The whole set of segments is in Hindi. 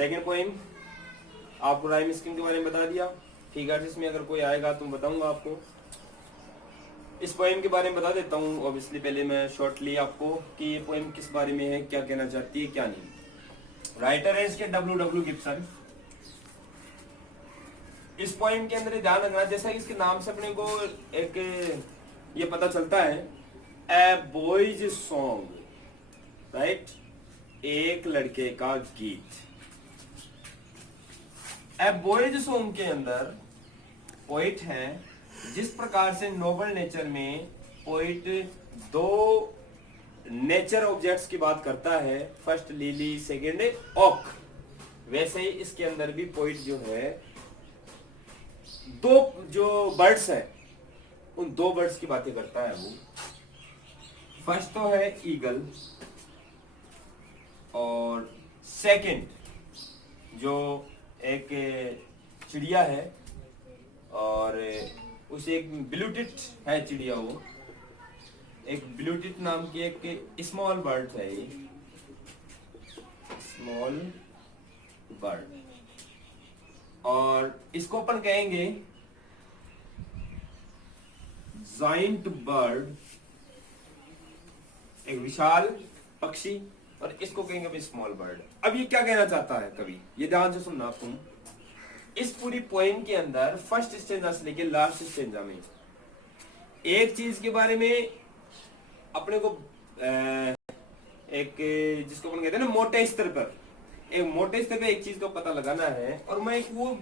सेकेंड पोइम आपको राइम स्कीम के बारे में बता दिया। फिगर्स में अगर कोई आएगा तो बताऊंगा आपको। इस पोएम के बारे में बता देता हूँ ऑब्वियसली, पहले मैं शॉर्टली आपको कि ये पोएम किस बारे में है, क्या कहना चाहती है क्या नहीं। राइटर है इसके W.W. गिब्सन। इस पोएम के अंदर ध्यान रखना, जैसा कि इसके नाम से अपने को एक ये पता चलता है, ए बॉयज सॉन्ग, राइट, एक लड़के का गीत। ए बॉयज सॉन्ग के अंदर पोइट है, जिस प्रकार से नोबल नेचर में पोइट दो नेचर ऑब्जेक्ट्स की बात करता है, फर्स्ट लिली सेकेंड ओक, वैसे ही इसके अंदर भी पोइट जो है दो जो बर्ड्स है उन दो बर्ड्स की बातें करता है वो। फर्स्ट तो है ईगल और सेकंड जो एक चिड़िया है और उसे एक ब्लूटिट है चिड़िया, वो एक ब्लूटिट नाम की एक स्मॉल बर्ड है, ये स्मॉल बर्ड, और इसको अपन कहेंगे जाइंट बर्ड, एक विशाल पक्षी, और इसको कहेंगे भी स्मॉल बर्ड। अब ये क्या कहना चाहता है कवि, ये ध्यान से सुनना तुम। इस पूरी पोएम के अंदर फर्स्ट स्टेंजा से लेके लास्ट स्टेंजा में एक चीज के बारे में अपने को एक जिसको अपन कहते हैं ना मोटे स्तर पर, एक मोटे स्तर पे एक चीज का पता लगाना है, और मैं एक वो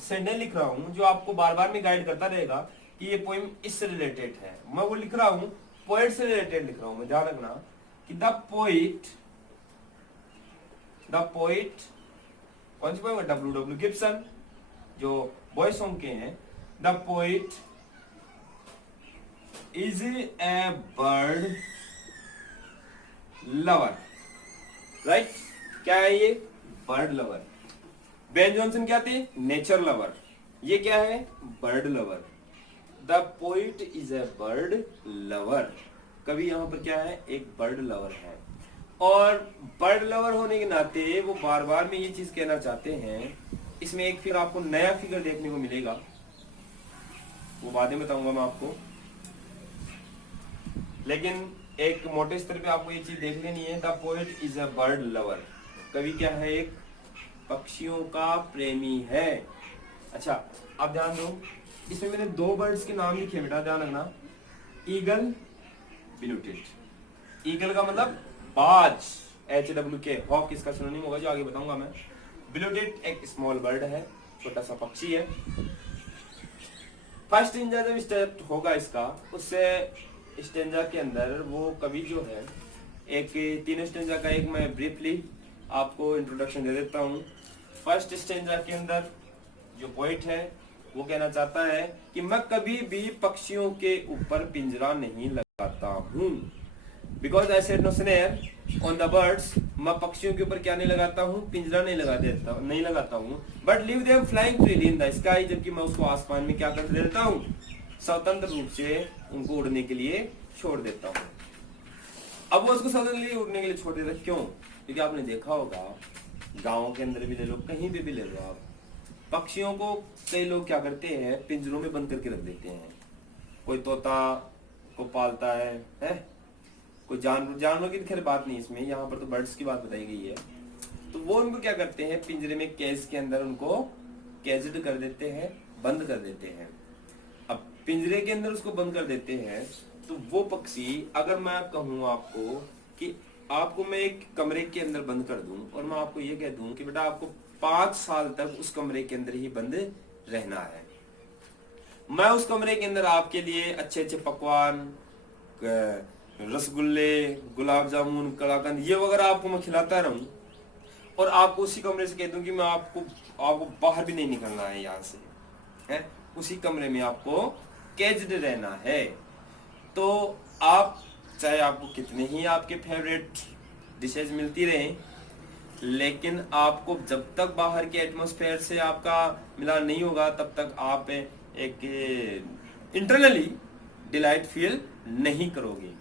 सेंटेंस लिख रहा हूं जो आपको बार बार में गाइड करता रहेगा कि ये पोएम इससे रिलेटेड है। मैं वो लिख रहा हूं, पोएट से रिलेटेड लिख रहा हूं। मैं ध्यान रखना कि द पोइट कौन सी पोएम है, W.W. गिब्सन जो बॉय सॉन्ग के हैं। The poet is a bird lover, right, क्या है ये, बर्ड लवर। बेन जॉनसन क्या थे, नेचर लवर, ये क्या है, bird lover. The poet is a bird lover, कवि यहां पर क्या है, एक बर्ड लवर है। और बर्ड लवर होने के नाते वो बार बार में ये चीज कहना चाहते हैं। इसमें एक फिर आपको नया फिगर देखने को मिलेगा, वो बाद में बताऊंगा मैं आपको, लेकिन एक मोटे स्तर पे आपको ये चीज देख लेनी है। The poet is a bird lover, कवि क्या है, एक पक्षियों का प्रेमी है। अच्छा अब ध्यान दो, इसमें मैंने दो बर्ड्स के नाम लिखे बेटा, ध्यान रखना, ईगल, ब्लूटिट। ईगल का मतलब बाज, HWK, हॉक इसका सिनोनिम होगा जो आगे बताऊंगा मैं। ब्लूटिट एक स्मॉल बर्ड है, छोटा सा पक्षी है। फर्स्ट स्टेंजा जब स्टार्ट होगा इसका, उससे स्टेंजा के अंदर वो कवि जो है एक तीन स्टेंजा का एक मैं ब्रीफली आपको इंट्रोडक्शन दे देता हूँ। फर्स्ट स्टेंजा के अंदर जो पोइट है वो कहना चाहता है कि मैं कभी भी पक्षियों के ऊपर पिंजरा नहीं लगाता हूँ, because I said no snare on the birds, मैं पक्षियों के ऊपर क्या नहीं लगाता हूँ, पिंजरा नहीं लगाता हूँ, but leave them flying freely in the sky, जबकि मैं उसको आसमान में क्या कर देता हूँ, स्वतंत्र रूप से उनको उड़ने के लिए छोड़ देता हूँ। अब वो उसको स्वतंत्र उड़ने के लिए छोड़ देता, क्यों, क्योंकि आपने देखा होगा गाँव के अंदर भी ले लो, कहीं भी ले लो आप, पक्षियों को कई लोग क्या करते हैं, पिंजरों में बंद करके रख देते हैं। कोई तोता को पालता है? कोई जानवर की खैर बात नहीं इसमें, यहाँ पर तो बर्ड्स की बात बताई गई है। तो वो उनको क्या करते हैं, पिंजरे में केज के अंदर उनको कैज्ड कर देते हैं, बंद कर देते हैं। अब पिंजरे के अंदर उसको बंद कर देते हैं, तो वो पक्षी, अगर मैं कहूँ आपको कि आपको मैं एक कमरे के अंदर बंद कर दूं और मैं आपको ये कह दूं कि बेटा आपको 5 साल तक उस कमरे के अंदर ही बंद रहना है, मैं उस कमरे के अंदर आपके लिए अच्छे अच्छे पकवान, रसगुल्ले, गुलाब जामुन, कलाकंद, ये वगैरह आपको मैं खिलाता रहूं, और आपको उसी कमरे से कह दूं कि मैं आपको बाहर भी नहीं निकलना है यहाँ से, है उसी कमरे में आपको कैज्ड रहना है। तो आप चाहे आपको कितने ही आपके फेवरेट डिशेज मिलती रहें, लेकिन आपको जब तक बाहर के एटमॉस्फेयर से आपका मिलान नहीं होगा, तब तक आप एक इंटरनली डिलाइट फील नहीं करोगे।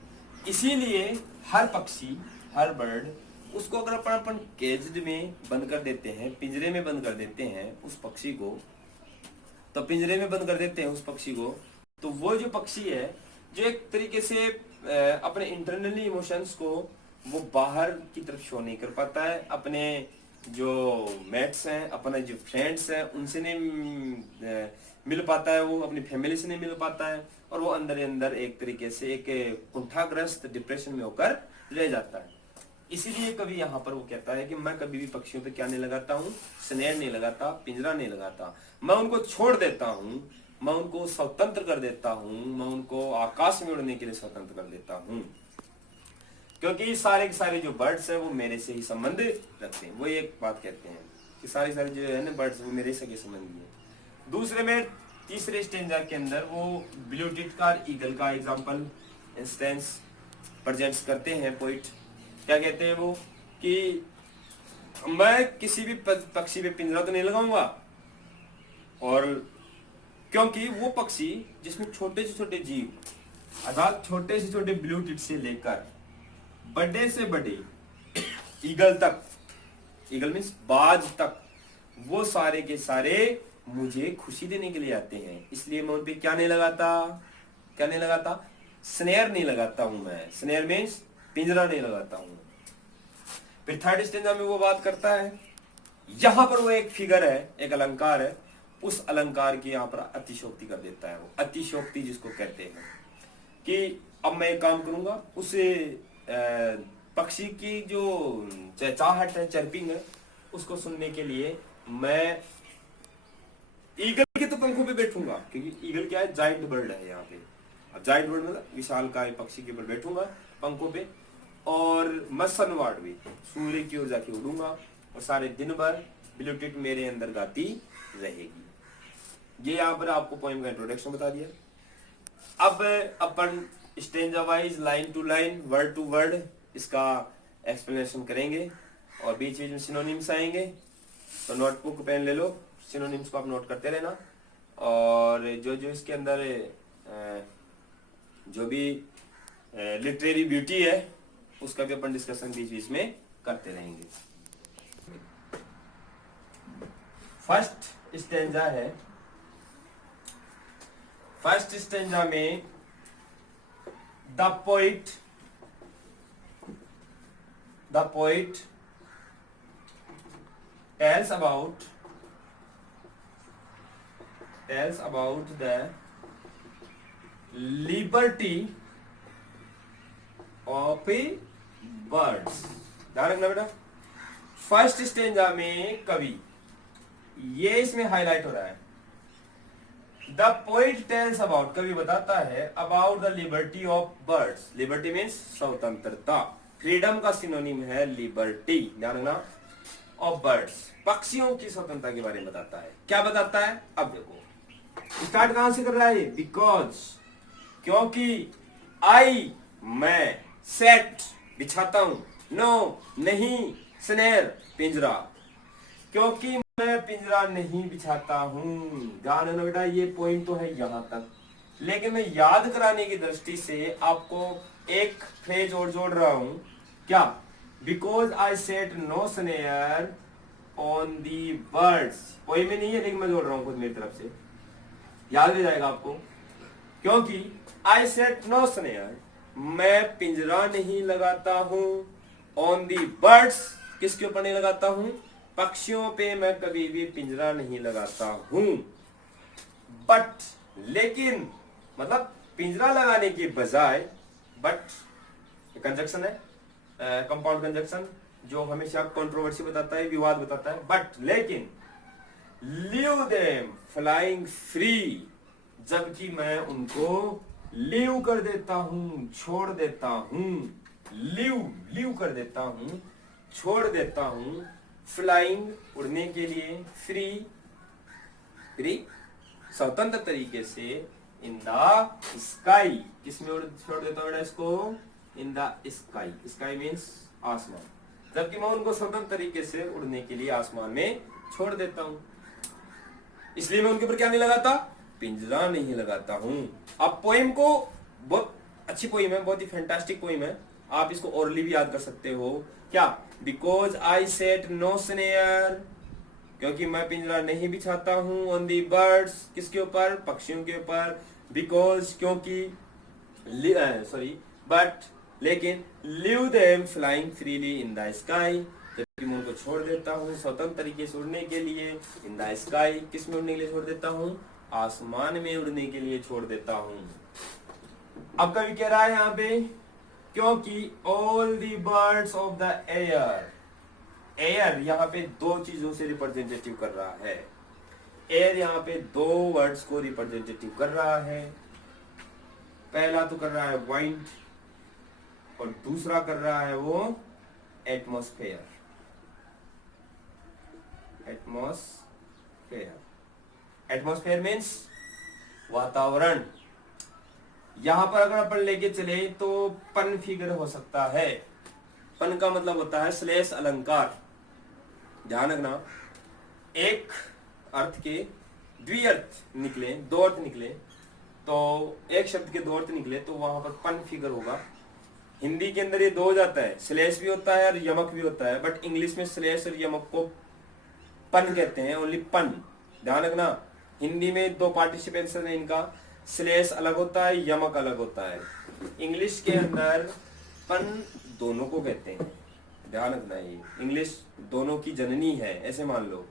इसीलिए हर पक्षी, हर बर्ड उसको अगर अपन केज में बंद कर देते हैं, पिंजरे में बंद कर देते हैं उस पक्षी को, तो पिंजरे में बंद कर देते हैं उस पक्षी को, तो वो जो पक्षी है जो एक तरीके से अपने इंटरनली इमोशंस को वो बाहर की तरफ शो नहीं कर पाता है, अपने जो मेट्स हैं, अपने जो फ्रेंड्स हैं उनसे नहीं मिल पाता है, वो अपनी फैमिली से नहीं मिल पाता है, और वो अंदर ही अंदर एक तरीके से एक कुंठाग्रस्त डिप्रेशन में होकर रह जाता है। इसीलिए कभी यहाँ पर वो कहता है कि मैं कभी भी पक्षियों पे क्या नहीं लगाता हूँ, स्नेर नहीं लगाता, पिंजरा नहीं लगाता, मैं उनको छोड़ देता हूँ, मैं उनको स्वतंत्र कर देता हूँ, मैं उनको आकाश में उड़ने के लिए स्वतंत्र कर देता हूँ, क्योंकि सारे के सारे जो बर्ड्स हैं वो मेरे से ही संबंध रखते हैं। वो एक बात कहते हैं कि सारे सारे जो है ना बर्ड्स वो मेरे सगे संबंधी हैं। दूसरे में तीसरे स्टेंजा के अंदर वो ब्लू टिट का ईगल का एग्जांपल इंस्टेंस प्रेजेंट्स करते हैं पोइट। क्या कहते हैं वो कि मैं किसी भी पक्षी पे पिंजरा तो नहीं लगाऊंगा, और क्योंकि वो पक्षी जिसमें छोटे से छोटे जीव, अर्थात छोटे से छोटे ब्लू टिट से लेकर बड़े से बड़े ईगल तक, ईगल मीन्स बाज तक, वो सारे के सारे मुझे खुशी देने के लिए आते हैं, इसलिए मैं उन पे क्या नहीं लगाता, क्या नहीं लगाता, स्नेयर नहीं लगाता हूं मैं। स्नेयर मीन्स पिंजरा नहीं लगाता हूं। फिर थर्ड स्टेंजा में वो बात करता है, यहां पर वो एक फिगर है, एक अलंकार है, उस अलंकार की यहां पर अतिशोक्ति कर देता है। वो अतिशोक्ति जिसको कहते हैं कि अब मैं एक काम करूंगा, उसे पक्षी की जो चहचहाहट है, चर्पिंग है, उसको सुनने के लिए मैं ईगल के तो पंखों पे बैठूंगा, क्योंकि ईगल क्या है, जाइंट बर्ड है यहाँ पे। अब जाइंट बर्ड मतलब विशालकाय पक्षी के ऊपर बैठूंगा पंखों पे, और मैं सनवार्ड भी सूर्य की ओर जाके उड़ूंगा, और सारे दिन भर ब्लू टिट मेरे अंदर गाती रहेगी। ये यहाँ पर आपको पोएम का इंट्रोडक्शन बता दिया। अब अपन stanza wise, line to line, word to word इसका एक्सप्लेनेशन करेंगे, और बीच बीच में सिनोनिम्स आएंगे। तो नोटबुक पेन ले लो, सिनोनिम्स को आप नोट करते रहना, और जो जो इसके अंदर जो भी लिटरेरी ब्यूटी है उसका भी अपन डिस्कशन बीच बीच में करते रहेंगे। फर्स्ट स्टेंजा है, फर्स्ट स्टेंजा में the poet tells about the liberty of birds। ध्यान रखना बेटा, फर्स्ट स्टेंजा में कवि, ये इसमें हाईलाइट हो रहा है, द पोइट टेल्स अबाउट, कवि बताता है about the liberty of birds. Liberty means स्वतंत्रता, फ्रीडम का सिनोनिम है लिबर्टी, ध्यान रखना, ऑफ बर्ड्स, पक्षियों की स्वतंत्रता के बारे में बताता है। क्या बताता है, अब देखो स्टार्ट कहां से कर रहा है, बिकॉज, क्योंकि, आई मैं, सेट बिछाता हूं, नो नहीं, स्नेर पिंजरा, क्योंकि मैं पिंजरा नहीं बिछाता हूं। ध्यान रखना बेटा, ये पॉइंट तो है यहां तक, लेकिन मैं याद कराने की दृष्टि से आपको एक फ्रेज और जोड़ रहा हूं, क्या, because I set no snare on the birds. Poem में नहीं है लेकिन मैं जोड़ रहा हूं खुद मेरी तरफ से, याद रह जाएगा आपको, क्योंकि आई सेट नो स्नेयर, मैं पिंजरा नहीं लगाता हूं, ऑन दी बर्ड्स, किसके ऊपर नहीं लगाता हूं, पक्षियों पे मैं कभी भी पिंजरा नहीं लगाता हूं। बट, लेकिन, मतलब पिंजरा लगाने के बजाय, बट कंजक्शन है, कंपाउंड कंजक्शन जो हमेशा कंट्रोवर्सी बताता है, विवाद बताता है, बट लेकिन, लीव देम फ्लाइंग फ्री, जबकि मैं उनको लीव कर देता हूं, छोड़ देता हूं, लीव कर देता हूं, छोड़ देता हूं, फ्लाइंग उड़ने के लिए, फ्री स्वतंत्र तरीके से, इन द स्काई, किसमें छोड़ देता हूं इसको, in the sky, sky means आसमान, जबकि मैं उनको स्वतंत्र तरीके से उड़ने के लिए आसमान में छोड़ देता हूं, इसलिए मैं उनके ऊपर क्या नहीं लगाता, पिंजरा नहीं लगाता हूं। अब पोएम को, बहुत अच्छी पोएम है, बहुत ही फैंटास्टिक पोएम है, आप इसको ओरली भी याद कर सकते हो, क्या, because I set no snare, क्योंकि मैं पिंजरा नहीं बिछाता हूँ, ऑन दी बर्ड्स, किसके ऊपर, पक्षियों के ऊपर, बिकॉज क्योंकि, सॉरी बट लेकिन, live them flying freely in the sky, जबकि मैं उनको छोड़ देता हूँ स्वतंत्र तरीके से उड़ने के लिए, इन द स्काई, किस में उड़ने के लिए छोड़ देता हूँ, आसमान में उड़ने के लिए छोड़ देता हूँ। अब कवि कह रहा है यहाँ पे, क्योंकि all the birds of the air, air यहाँ पे दो चीजों से रिप्रेजेंटेटिव कर रहा है, एयर यहाँ पे दो वर्ड्स को रिप्रेजेंटेटिव कर रहा है। पहला तो कर रहा है वाइंड और दूसरा कर रहा है वो एटमॉस्फेयर, एटमॉस्फेयर, एटमॉस्फेयर मीन्स वातावरण। यहां पर अगर अपन लेके चले तो पन फिगर हो सकता है, पन का मतलब होता है श्लेष अलंकार, ध्यान रखना, एक अर्थ के द्विअर्थ निकले, दो अर्थ निकले, तो एक शब्द के दो अर्थ निकले तो वहां पर पन फिगर होगा। हिंदी के अंदर ये दो हो जाता है, श्लेष भी होता है और यमक भी होता है, बट इंग्लिश में श्लेष और यमक को पन कहते हैं, ओनली पन, ध्यान रखना। हिंदी में दो पार्टिसिपेशन है इनका, श्लेष अलग होता है, यमक अलग होता है। इंग्लिश के अंदर पन दोनों को कहते हैं, ध्यान रखना, ये इंग्लिश दोनों की जननी है, ऐसे मान लो।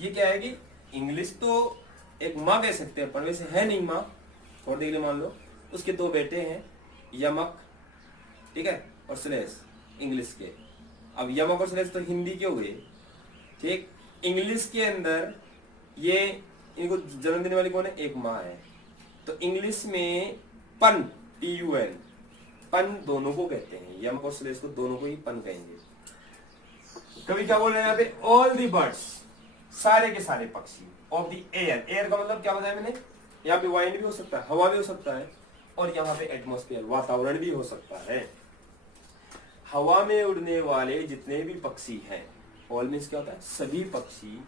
ये क्या है कि इंग्लिश तो एक माँ कह सकते हैं, पर वैसे है नहीं माँ, छोड़ दे मान लो। उसके दो बेटे हैं, यमक, ठीक है, और श्लेष इंग्लिश के। अब यमक और श्लेष तो हिंदी के हुए, ठीक। इंग्लिश के अंदर ये इनको जन्म देने वाली कौन है, एक माँ है। तो इंग्लिश में पन, PUN, पन दोनों को कहते हैं, यमक और श्लेष को दोनों को ही पन कहेंगे। कभी क्या बोल रहे हैं यहाँ पे, ऑल दी बर्ड्स, सारे के सारे पक्षी, ऑफ दी एयर, एयर का मतलब क्या बताया मैंने, यहाँ पे वाइंड भी हो सकता है, हवा भी हो सकता है, और यहाँ पे एटमॉस्फेयर, वातावरण भी हो सकता है। हवा में उड़ने वाले जितने भी पक्षी हैं, ऑल मीन्स क्या होता है, सभी पक्षी,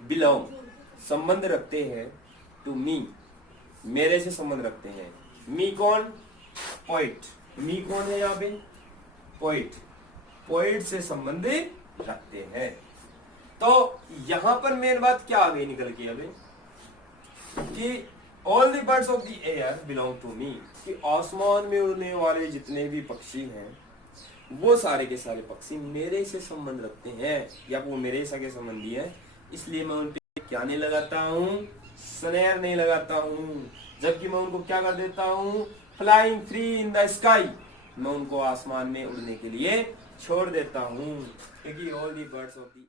बिलोंग, संबंध रखते हैं, टू मी, मेरे से संबंध रखते हैं। मी कौन, पोइट, मी कौन है यहाँ पे, पोइट, पोइट से संबंध रखते हैं। तो यहां पर मेन बात क्या आ गई निकल के अभी, कि all the birds of the air belong to me, कि आसमान में उड़ने वाले जितने भी पक्षी हैं वो सारे के सारे पक्षी मेरे से संबंध रखते हैं, या वो मेरे सगे संबंधी है, इसलिए मैं उन पे क्या नहीं लगाता हूँ, स्नेयर नहीं लगाता हूँ, जबकि मैं उनको क्या कर देता हूँ, flying free in the sky, मैं उनको आसमान में उड़ने के लिए छोड़ देता हूँ, क्योंकि all the birds of the